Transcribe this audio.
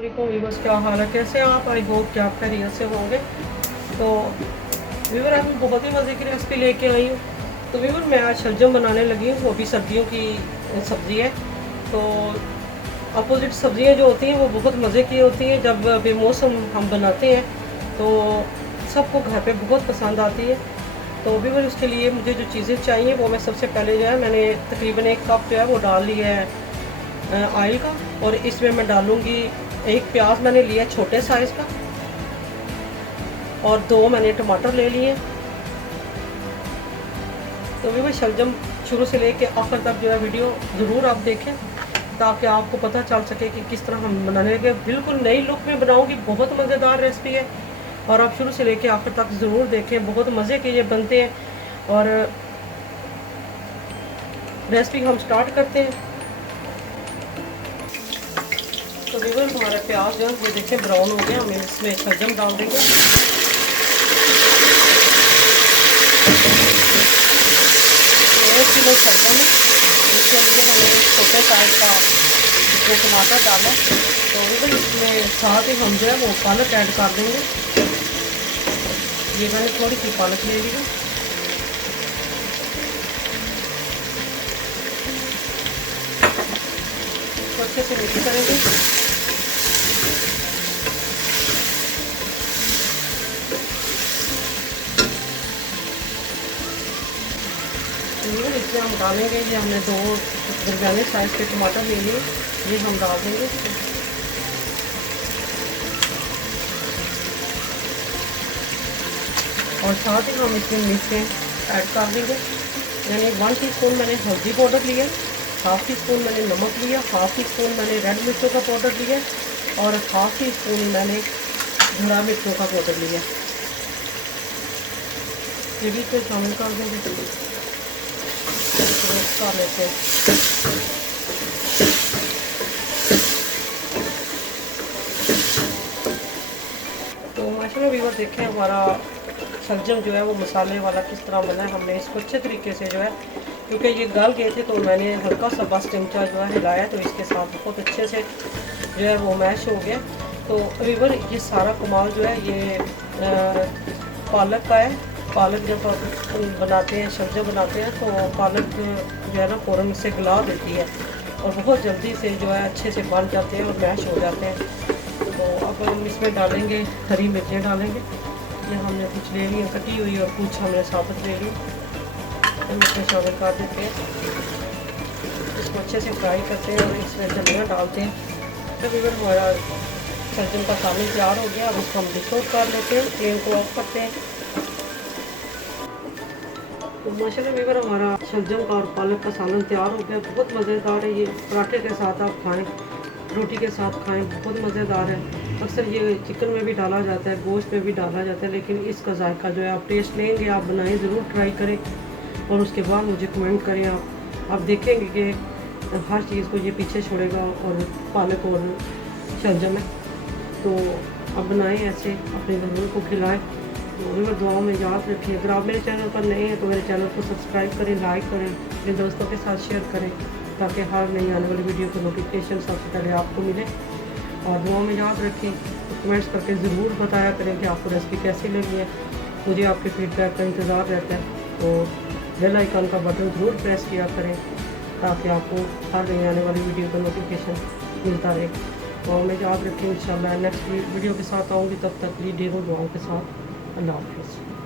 Viewers, क्या हाल है, कैसे हैं आप? आई होप कि आप खैरियत से होंगे। तो व्यूवर, आज मैं बहुत ही मज़े की रेसिपी लेके आई हूँ। तो व्यूवर, मैं आज शलजम बनाने लगी हूँ, वो भी सर्दियों की सब्ज़ी है। तो अपोजिट सब्ज़ियाँ जो होती हैं वो बहुत मज़े की होती हैं। जब बेमौसम हम बनाते हैं तो सबको घर पे बहुत पसंद आती है। तो व्यूवर, उसके लिए मुझे जो चीज़ें चाहिए वो मैं सबसे पहले जो है, मैंने तकरीबन 1 कप जो है वो डाल लिया है ऑयल का। और इसमें मैं डालूँगी, एक प्याज मैंने लिया छोटे साइज़ का, और 2 मैंने टमाटर ले लिए। तो भी शलजम शुरू से लेके आखिर तक जो है वीडियो ज़रूर आप देखें, ताकि आपको पता चल सके कि किस तरह हम बनाने लगे। बिल्कुल नई लुक में बनाऊंगी, बहुत मज़ेदार रेसिपी है और आप शुरू से लेके आखिर तक ज़रूर देखें, बहुत मज़े के ये बनते हैं। और रेसिपी हम स्टार्ट करते हैं। तो व्यूअर, हमारा प्याज जो है ये देखें ब्राउन हो गया, हम इसमें शलजम डाल देंगे। 1 किलो शलजम है, इसके लिए हमने छोटे साइज का इसमें टमाटर डाला। तो व्यूअर, इसमें साथ ही हम जो है वो पालक ऐड कर देंगे। ये मैंने थोड़ी सी पालक ले ली है। तो अच्छे से मिक्स करेंगे। इसमें हम डालेंगे, ये हमने 2 दरमियाने साइज़ के टमाटर ले लिए, ये हम डाल देंगे। और साथ ही हम इसमें मिर्चें ऐड कर देंगे। यानी 1 टीस्पून मैंने हल्दी पाउडर लिया, 1/2 टीस्पून मैंने नमक लिया, 1/2 टीस्पून मैंने रेड मिर्चों का पाउडर लिया और 1/2 टीस्पून मैंने हरा मिर्चों का पाउडर लिया। ये भी इसमें शामिल कर देंगे, मिक्स कर लेते हैं। तो माशाल्लाह व्यूअर, देखें हमारा शलजम जो है वो मसाले वाला किस तरह बना है। हमने इसको अच्छे तरीके से जो है, क्योंकि ये गल गए थे तो मैंने हल्का सा बस चमचा जो है हिलाया, तो इसके साथ बहुत अच्छे से जो है वो मैश हो गया। तो व्यूअर, ये सारा कमाल जो है ये पालक का है। पालक जब बनाते हैं, शलजम बनाते हैं, तो पालक जो है ना फ़ौरन से गला देती है और बहुत जल्दी से जो है अच्छे से बन जाते हैं और मैश हो जाते हैं। तो अब हम इसमें डालेंगे, हरी मिर्चें डालेंगे। ये हमने कुछ ले ली कटी हुई और कुछ हमने साबुत ले ली, हम इसमें शामिल कर देते हैं। इसको अच्छे से फ्राई करते हैं और इसमें धनिया डालते हैं। जब इधर हमारा शलजम का सालन तैयार हो गया, अब इसको हम डिश आउट कर लेते हैं, फ्लेम को ऑफ करते हैं। तो माशाल्लाह व्यूअर, हमारा शलजम का और पालक का सालन तैयार हो गया। बहुत मज़ेदार है ये, पराठे के साथ आप खाएं, रोटी के साथ खाएं, बहुत मज़ेदार है। अक्सर ये चिकन में भी डाला जाता है, गोश्त में भी डाला जाता है, लेकिन इसका जायका जो है आप टेस्ट लेंगे, आप बनाएं, ज़रूर ट्राई करें और उसके बाद मुझे कमेंट करें। आप देखेंगे कि हर चीज़ को ये पीछे छोड़ेगा और पालक और शलजम है। तो आप बनाएं ऐसे, अपने घरों को खिलाएं। तो मैं दुआओं में याद रखिए। अगर आप मेरे चैनल पर नए हैं तो मेरे चैनल को सब्सक्राइब करें, लाइक करें, अपने दोस्तों के साथ शेयर करें, ताकि हर नई आने वाली वीडियो का नोटिफिकेशन सबसे पहले आपको मिले। और दुआओं में याद रखें, कमेंट्स करके ज़रूर बताया करें कि आपको रेसिपी कैसी लगी है। मुझे आपके फीडबैक का इंतज़ार रहता है। तो बेल आइकन का बटन ज़रूर प्रेस किया करें, ताकि आपको हर नई आने वाली वीडियो का नोटिफिकेशन मिलता रहे। तो मैं याद रखें, इंशाल्लाह नेक्स्ट वीडियो के साथ आऊँगी। तब तक ढेरों दुआओं के साथ अल्लाह हाफ़िज़।